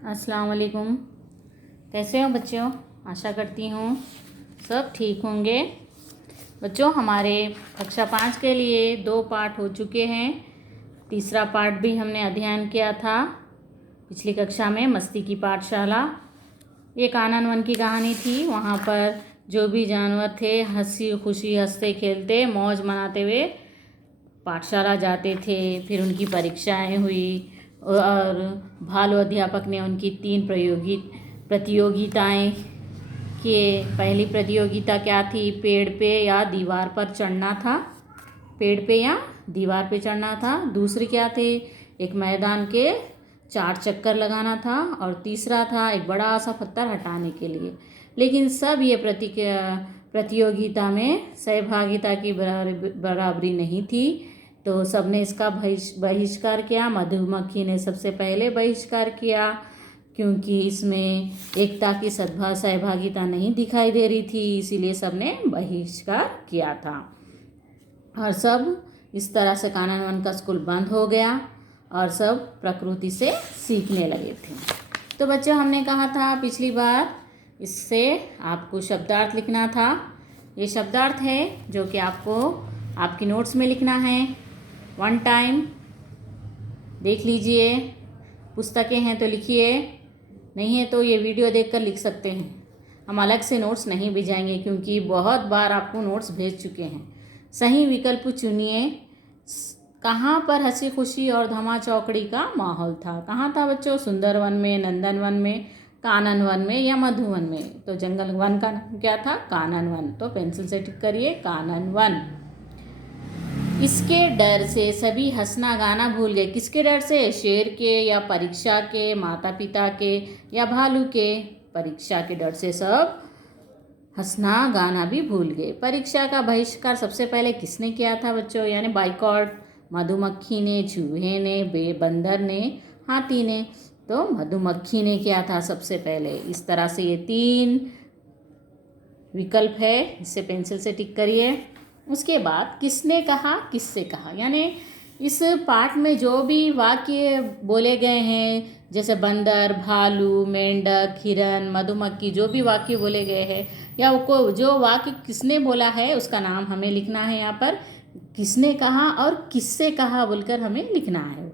अस्सलाम वालेकुम। कैसे हो बच्चों? आशा करती हूँ सब ठीक होंगे। बच्चों, हमारे कक्षा 5 के लिए 2 पाठ हो चुके हैं। तीसरा पाठ भी हमने अध्ययन किया था पिछली कक्षा में, मस्ती की पाठशाला। ये कानन वन की कहानी थी। वहाँ पर जो भी जानवर थे हंसी खुशी हंसते खेलते मौज मनाते हुए पाठशाला जाते थे। फिर उनकी परीक्षाएं हुई और भालू अध्यापक ने उनकी 3 प्रतियोगिताएं किए। पहली प्रतियोगिता क्या थी? पेड़ पे या दीवार पर चढ़ना था। पेड़ पे या दीवार पे चढ़ना था। दूसरी क्या थे? एक मैदान के 4 चक्कर लगाना था। और तीसरा था एक बड़ा सा पत्थर हटाने के लिए। लेकिन सब ये प्रतियोगिता में सहभागिता की बराबरी नहीं थी, तो सबने इसका बहिष्कार किया। मधुमक्खी ने सबसे पहले बहिष्कार किया क्योंकि इसमें एकता की सहभागिता नहीं दिखाई दे रही थी, इसीलिए सबने बहिष्कार किया था। और सब इस तरह से कानन वन का स्कूल बंद हो गया और सब प्रकृति से सीखने लगे थे। तो बच्चों, हमने कहा था पिछली बार इससे आपको शब्दार्थ लिखना था। ये शब्दार्थ है जो कि आपको आपकी नोट्स में लिखना है। 1 टाइम देख लीजिए। पुस्तकें हैं तो लिखिए, नहीं है तो ये वीडियो देखकर लिख सकते हैं। हम अलग से नोट्स नहीं भेजाएंगे क्योंकि बहुत बार आपको नोट्स भेज चुके हैं। सही विकल्प चुनिए। कहाँ पर हंसी खुशी और धमा चौकड़ी का माहौल था? कहाँ था बच्चों? सुंदरवन में, नंदनवन में, कानन वन में या मधुवन में? तो जंगल वन का नाम क्या था? कानन वन। तो पेंसिल से टिक करिए, कानन वन। इसके डर से सभी हंसना गाना भूल गए। किसके डर से? शेर के या परीक्षा के, माता पिता के या भालू के? परीक्षा के डर से सब हंसना गाना भी भूल गए। परीक्षा का बहिष्कार सबसे पहले किसने किया था बच्चों? यानी बाइकआउट। मधुमक्खी ने, चूहे ने, बंदर ने, हाथी ने? तो मधुमक्खी ने किया था सबसे पहले। इस तरह से ये 3 विकल्प है, इसे पेंसिल से टिक करिए। उसके बाद किसने कहा, किससे कहा, यानी इस पाठ में जो भी वाक्य बोले गए हैं, जैसे बंदर, भालू, मेंढक, हिरन, मधुमक्खी, जो भी वाक्य बोले गए हैं या वो जो वाक्य किसने बोला है उसका नाम हमें लिखना है। यहाँ पर किसने कहा और किससे कहा बोलकर हमें लिखना है।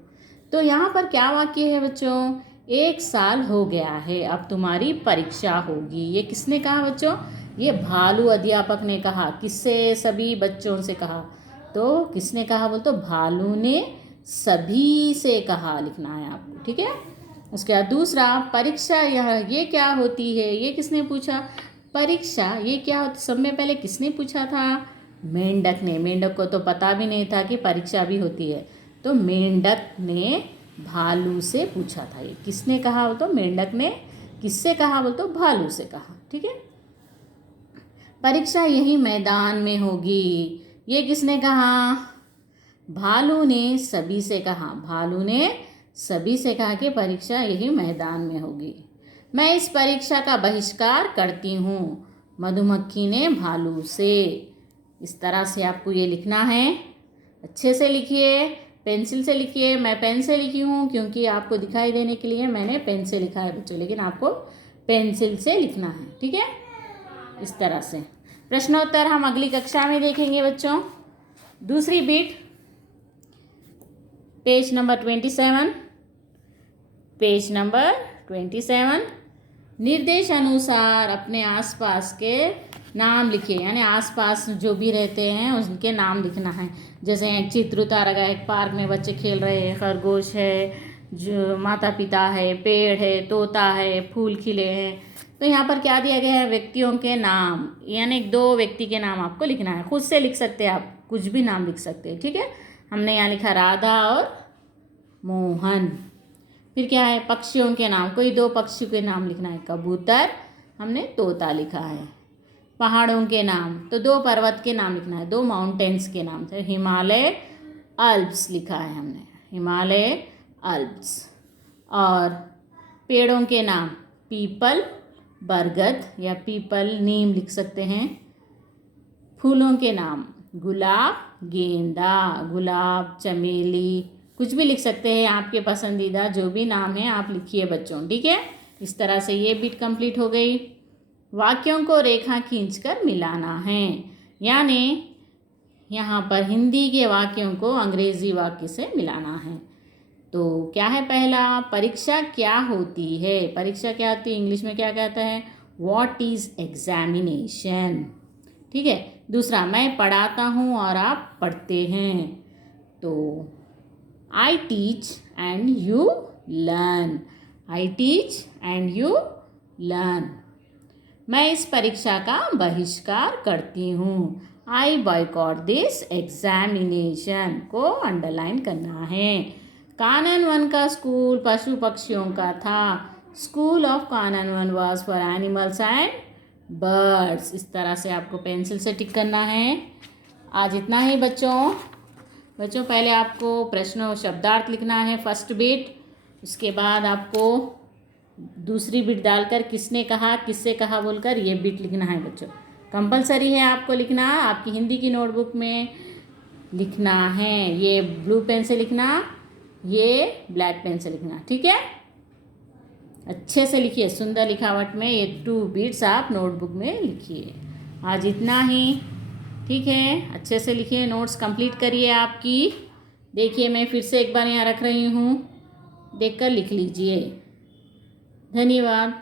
तो यहाँ पर क्या वाक्य है बच्चों? 1 साल हो गया है, अब तुम्हारी परीक्षा होगी। ये किसने कहा बच्चों? ये भालू अध्यापक ने कहा। किससे? सभी बच्चों से कहा। तो किसने कहा बोल? तो भालू ने सभी से कहा, लिखना है आपको, ठीक है। उसके बाद दूसरा, परीक्षा ये क्या होती है? ये किसने पूछा? परीक्षा ये क्या होती? सब में पहले किसने पूछा था? मेंढक ने। मेंढक को तो पता भी नहीं था कि परीक्षा भी होती है, तो मेंढक ने भालू से पूछा था। ये किसने कहा? तो मेंढक ने। किससे कहा बोल? तो भालू से कहा, ठीक है। परीक्षा यही मैदान में होगी। ये किसने कहा? भालू ने सभी से कहा। भालू ने सभी से कहा कि परीक्षा यही मैदान में होगी। मैं इस परीक्षा का बहिष्कार करती हूँ। मधुमक्खी ने भालू से। इस तरह से आपको ये लिखना है। अच्छे से लिखिए, पेंसिल से लिखिए। मैं पेन से लिखी हूँ क्योंकि आपको दिखाई देने के लिए मैंने पेन से लिखा है बच्चों, लेकिन आपको पेंसिल से लिखना है, ठीक है। इस तरह से प्रश्नोत्तर हम अगली कक्षा में देखेंगे बच्चों। दूसरी beat, page number 27। Page number 27। निर्देश अनुसार अपने आसपास के नाम लिखिए, यानी आसपास जो भी रहते हैं उनके नाम लिखना है। जैसे चित्र उतारा गया, एक पार्क में बच्चे खेल रहे हैं, खरगोश है, जो माता पिता है, पेड़ है, तोता है, फूल खिले हैं। तो यहाँ पर क्या दिया गया है? व्यक्तियों के नाम, यानी 2 व्यक्ति के नाम आपको लिखना है। खुद से लिख सकते हैं, आप कुछ भी नाम लिख सकते हैं, ठीक है। हमने यहाँ लिखा राधा और मोहन। फिर क्या है? पक्षियों के नाम, कोई 2 पक्षियों के नाम लिखना है। कबूतर, हमने तोता लिखा है। पहाड़ों के नाम, तो 2 पर्वत के नाम लिखना है, 2 माउंटेन्स के नाम। तो हिमालय, अल्प्स लिखा है हमने, हिमालय, अल्प्स। और पेड़ों के नाम, पीपल, बरगद या पीपल, नीम लिख सकते हैं। फूलों के नाम, गुलाब, गेंदा, गुलाब, चमेली, कुछ भी लिख सकते हैं, आपके पसंदीदा जो भी नाम है आप लिखिए बच्चों, ठीक है। इस तरह से ये बिट कंप्लीट हो गई। वाक्यों को रेखा खींचकर मिलाना है, यानी यहाँ पर हिंदी के वाक्यों को अंग्रेजी वाक्य से मिलाना है। तो क्या है पहला, परीक्षा क्या होती है। परीक्षा क्या होती है, इंग्लिश में क्या कहता है, व्हाट इज़ एग्जामिनेशन, ठीक है। दूसरा, मैं पढ़ाता हूँ और आप पढ़ते हैं, तो I teach and you learn, I teach and you learn. मैं इस परीक्षा का बहिष्कार करती हूँ, आई बॉयकॉट दिस एग्जामिनेशन, को अंडरलाइन करना है। कानन वन का स्कूल पशु पक्षियों का था, school of Kanan one was for animals and birds. इस तरह से आपको पेंसिल से टिक करना है। आज इतना ही बच्चों। पहले आपको प्रश्न और शब्दार्थ लिखना है फर्स्ट बिट, उसके बाद आपको दूसरी बिट डालकर किसने कहा किससे कहा बोलकर ये बिट लिखना है बच्चों। कंपलसरी है आपको लिखना, आपकी हिंदी की नोटबुक में लिखना है। ये ब्लू पेन से लिखना, ये ब्लैक पेन से लिखना, ठीक है। अच्छे से लिखिए, सुंदर लिखावट में ये 2 बिट्स आप नोटबुक में लिखिए। आज इतना ही, ठीक है। अच्छे से लिखिए, नोट्स कंप्लीट करिए आपकी। देखिए मैं फिर से एक बार यहाँ रख रही हूँ, देखकर लिख लीजिए। धन्यवाद।